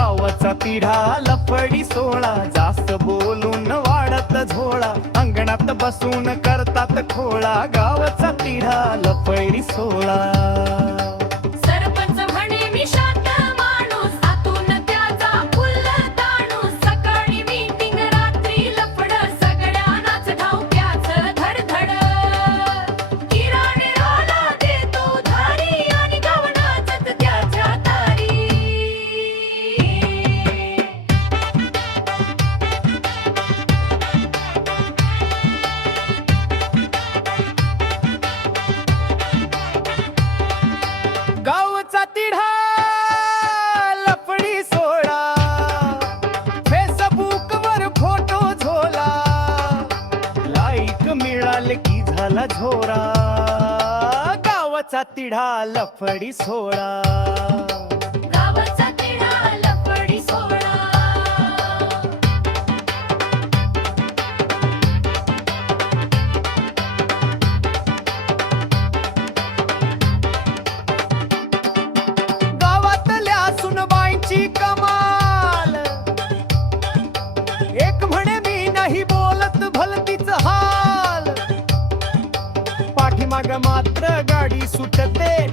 गावाचा तिढा लफडी सोळा, जास्त बोलून वाढत झोळा, अंगणात बसून करतात खोळा, गावाचा तिढा लफडी सोळा. सरपंच म्हणे मी शांत माणूस, आतून त्याचा फुल्ल ताणूस, सकाळी मीटिंग रात्री लफड, सगळ्यांनाच धावत्याच धडधड, किराणेला देतो धारी आणि गाव नाचत त्याच्या तारी. गावचा तिढा लफडी सोळा, फेसबुक वर फोटो झोला, लाईक मिळाले की झाला झोरा, गावचा तिढा लफडी सोळा. गावाचा तिढा लफडी सोळा. गावातल्या सुनबाईंची कमाल, एक म्हणे मी नाही बोलत भलतीच हाल, पाठीमाग मात्र गाडी सुटते